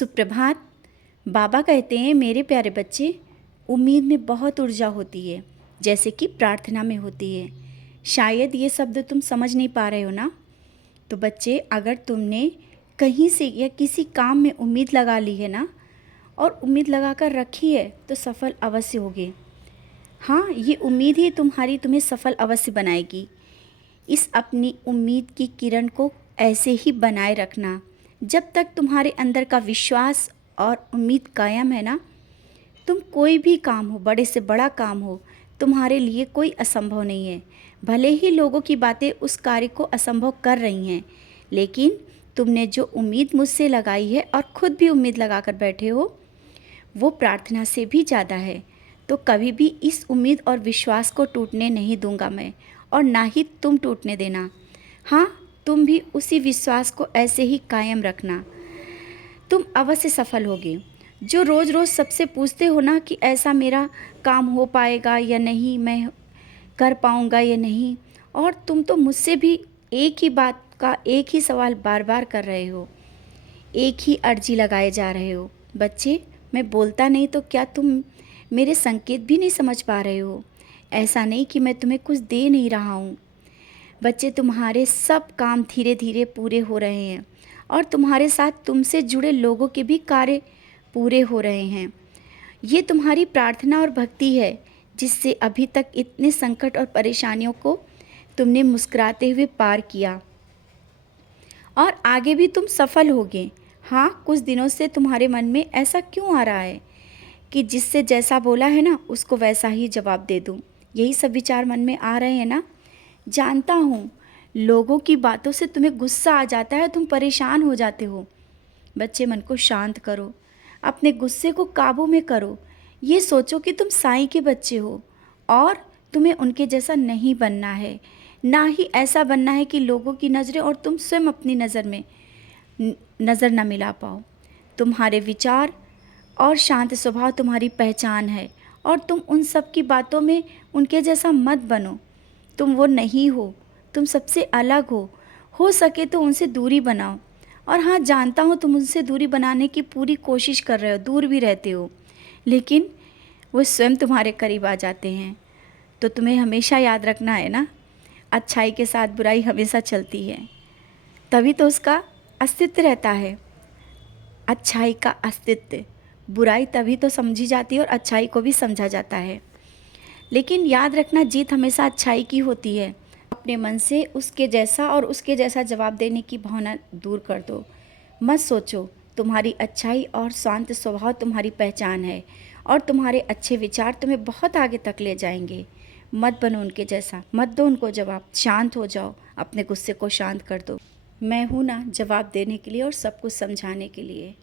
सुप्रभात। बाबा कहते हैं, मेरे प्यारे बच्चे, उम्मीद में बहुत ऊर्जा होती है, जैसे कि प्रार्थना में होती है। शायद ये शब्द तुम समझ नहीं पा रहे हो ना। तो बच्चे, अगर तुमने कहीं से या किसी काम में उम्मीद लगा ली है ना, और उम्मीद लगा कर रखी है, तो सफल अवश्य होगे। हाँ, ये उम्मीद ही तुम्हें सफल अवश्य बनाएगी। इस अपनी उम्मीद की किरण को ऐसे ही बनाए रखना। जब तक तुम्हारे अंदर का विश्वास और उम्मीद कायम है ना, तुम कोई भी काम हो, बड़े से बड़ा काम हो, तुम्हारे लिए कोई असंभव नहीं है। भले ही लोगों की बातें उस कार्य को असंभव कर रही हैं, लेकिन तुमने जो उम्मीद मुझसे लगाई है और खुद भी उम्मीद लगा कर बैठे हो, वो प्रार्थना से भी ज़्यादा है। तो कभी भी इस उम्मीद और विश्वास को टूटने नहीं दूंगा मैं, और ना ही तुम टूटने देना। हाँ, तुम भी उसी विश्वास को ऐसे ही कायम रखना। तुम अवश्य सफल होगे। जो रोज़ रोज़ सबसे पूछते हो ना कि ऐसा मेरा काम हो पाएगा या नहीं, मैं कर पाऊँगा या नहीं, और तुम तो मुझसे भी एक ही बात का एक ही सवाल बार बार कर रहे हो, एक ही अर्जी लगाए जा रहे हो। बच्चे, मैं बोलता नहीं तो क्या तुम मेरे संकेत भी नहीं समझ पा रहे हो? ऐसा नहीं कि मैं तुम्हें कुछ दे नहीं रहा हूँ। बच्चे, तुम्हारे सब काम धीरे धीरे पूरे हो रहे हैं, और तुम्हारे साथ तुमसे जुड़े लोगों के भी कार्य पूरे हो रहे हैं। ये तुम्हारी प्रार्थना और भक्ति है, जिससे अभी तक इतने संकट और परेशानियों को तुमने मुस्कुराते हुए पार किया, और आगे भी तुम सफल होगे। हाँ, कुछ दिनों से तुम्हारे मन में ऐसा क्यों आ रहा है कि जिससे जैसा बोला है ना, उसको वैसा ही जवाब दे दूँ? यही सब विचार मन में आ रहे हैं ना? जानता हूँ, लोगों की बातों से तुम्हें गुस्सा आ जाता है, तुम परेशान हो जाते हो। बच्चे, मन को शांत करो, अपने गुस्से को काबू में करो। ये सोचो कि तुम साईं के बच्चे हो, और तुम्हें उनके जैसा नहीं बनना है, ना ही ऐसा बनना है कि लोगों की नज़रें और तुम स्वयं अपनी नज़र में नज़र ना मिला पाओ। तुम्हारे विचार और शांत स्वभाव तुम्हारी पहचान है, और तुम उन सब की बातों में उनके जैसा मत बनो। तुम वो नहीं हो, तुम सबसे अलग हो सके तो उनसे दूरी बनाओ। और हाँ, जानता हूँ तुम उनसे दूरी बनाने की पूरी कोशिश कर रहे हो, दूर भी रहते हो, लेकिन वो स्वयं तुम्हारे करीब आ जाते हैं। तो तुम्हें हमेशा याद रखना है ना, अच्छाई के साथ बुराई हमेशा चलती है, तभी तो उसका अस्तित्व रहता है। अच्छाई का अस्तित्व, बुराई तभी तो समझी जाती है और अच्छाई को भी समझा जाता है। लेकिन याद रखना, जीत हमेशा अच्छाई की होती है। अपने मन से उसके जैसा और उसके जैसा जवाब देने की भावना दूर कर दो। मत सोचो, तुम्हारी अच्छाई और शांत स्वभाव तुम्हारी पहचान है, और तुम्हारे अच्छे विचार तुम्हें बहुत आगे तक ले जाएंगे। मत बनो उनके जैसा, मत दो उनको जवाब। शांत हो जाओ, अपने गुस्से को शांत कर दो। मैं हूँ ना जवाब देने के लिए और सब कुछ समझाने के लिए।